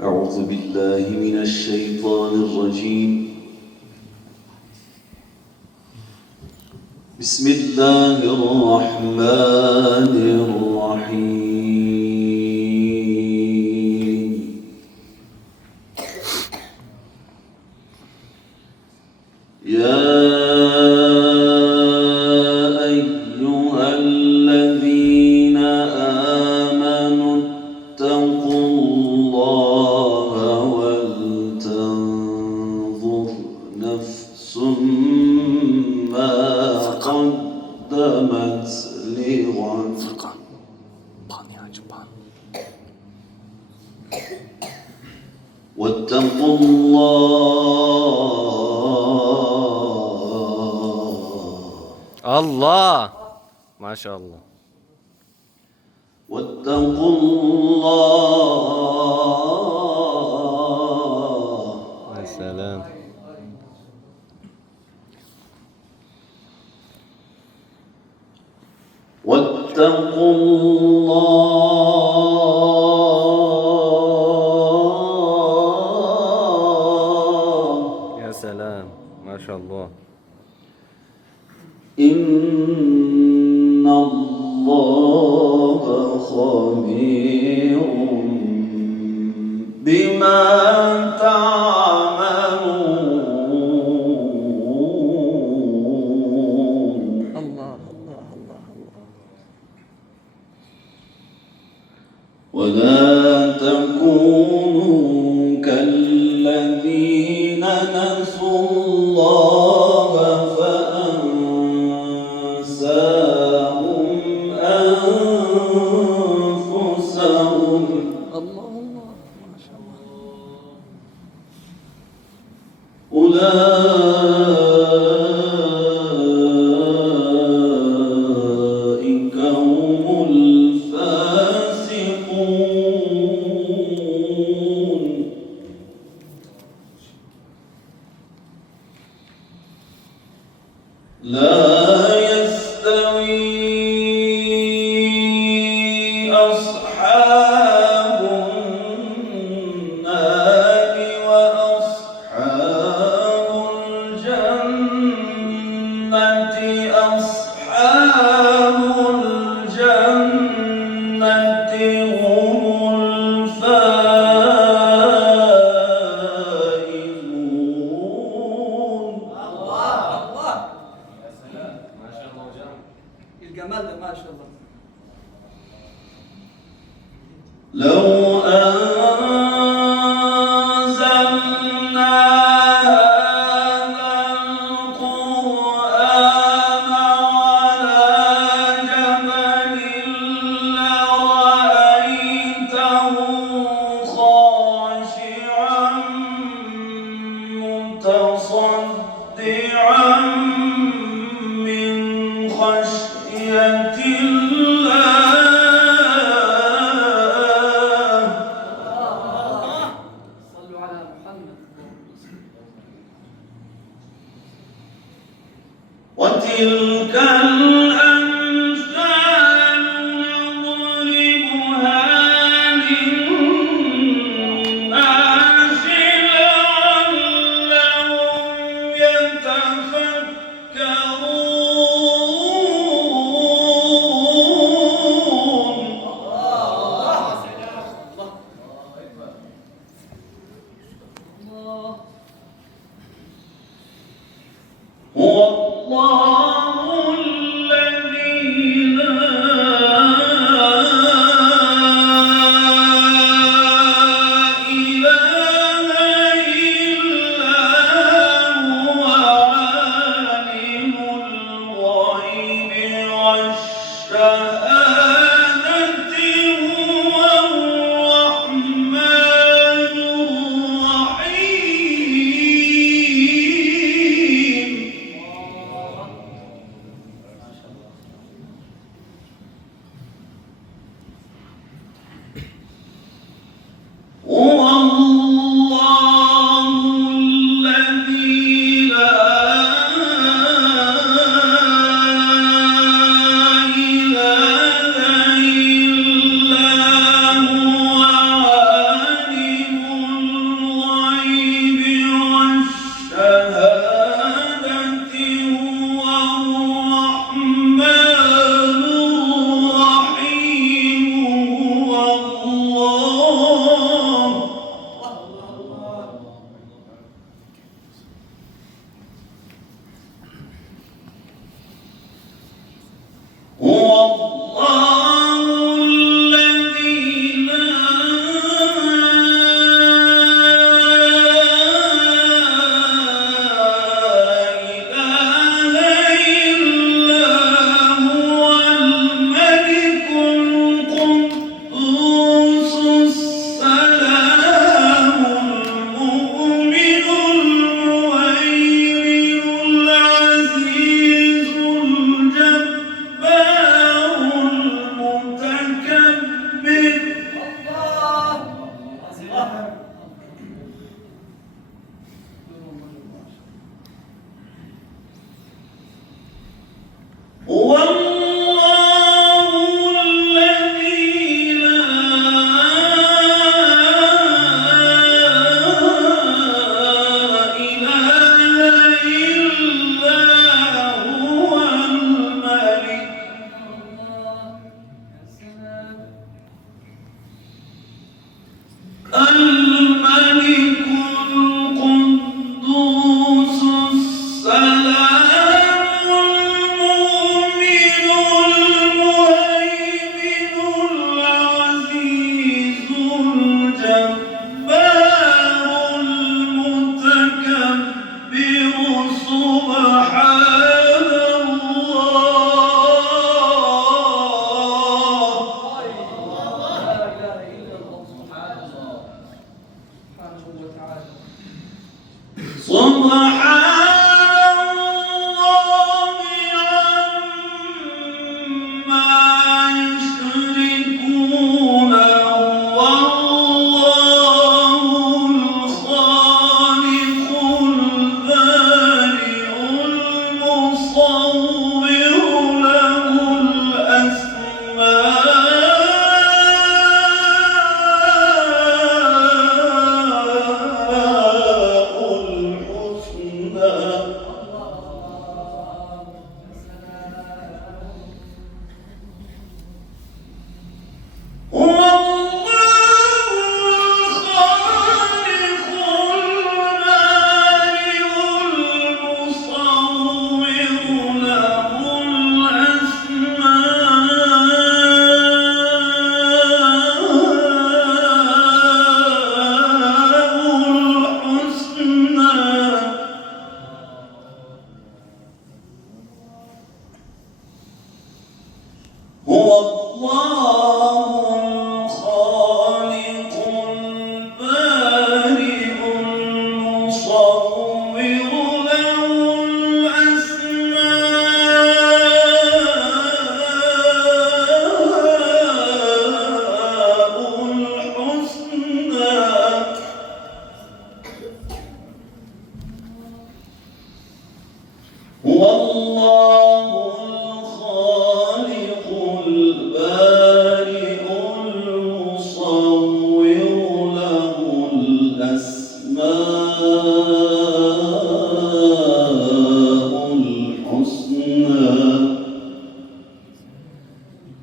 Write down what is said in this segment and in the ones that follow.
أعوذ بالله من الشيطان الرجيم. بسم الله الرحمن الرحيم. يا أيها الذين آمنوا اتقوا الله ولتنظر نفس ما قدمت لغد واتقوا الله ما شاء الله. واتقوا الله. يا سلام. واتقوا الله. يا سلام ما شاء الله. إن الله خبير بما تعملون. الله الله الله الله. ولا تكونوا كالذين نسوا الله فأنساهم أنفسهم. الله الله ما شاء الله. أولئك هم الفاسقون. لا يستوي أصحاب النار وأصحاب الجنة. أصحاب الجنة هم الفائزون. الجمال ده ما شاء الله. لو أنزلنا هذا القرآن على جبل لرأيته خاشعا متصدعا من خشية الله. صلوا على محمد. وتلك الأمثال نضربها للناس لعلهم يتفكرون. هو الله الذي لا إله إلا هو عالم الغيب والشهادة. هو الرحمن الرحيم.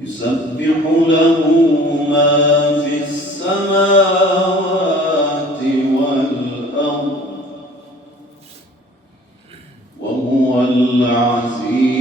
يسبح له ما في السماوات والأرض وهو العزيز